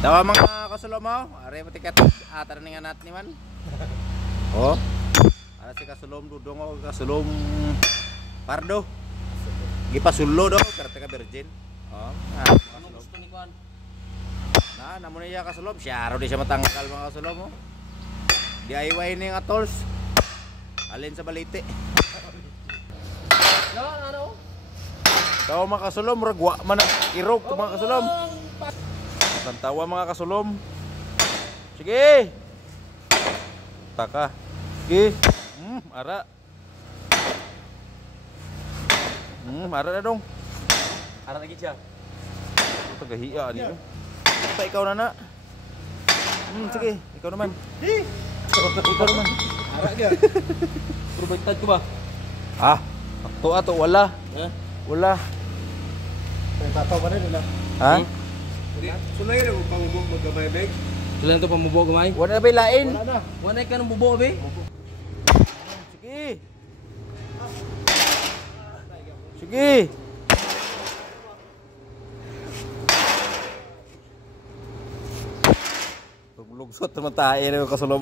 Dawa mga kasulom mo, are patikat ataningan natin ni man. Oh. Ara si kasulom dudong o kasulom pardo. Gipasulo do karate ka virgin. Oh. Ano gusto ni Kuan? Namun niya kasulom, siya di siya matanggal mga kasulom mo. DIY ni nga tools. Alin sa balite. Ano? Dawa mga kasulom, ragwa man irog ko mga kasulom. Tantawa mga kasulom. Sige. Taka. Sige. Ara. Ara na dong. Ara lagi siya. Tagahiya ni. Pa ikaw na na. Sige, ikaw naman. Ikaw naman. Ara dia. Perbaikan ko ba? Ato wala. Wala. Tataw pa rin nila. Ha? Sulay na mo pamubog magkamay bag. Sulan to pamubo gamay. Wala ba lain? Wala na. Wanay ka nang bubo be? Sige. Sige. Lugsot naman tayo na yung kasulom.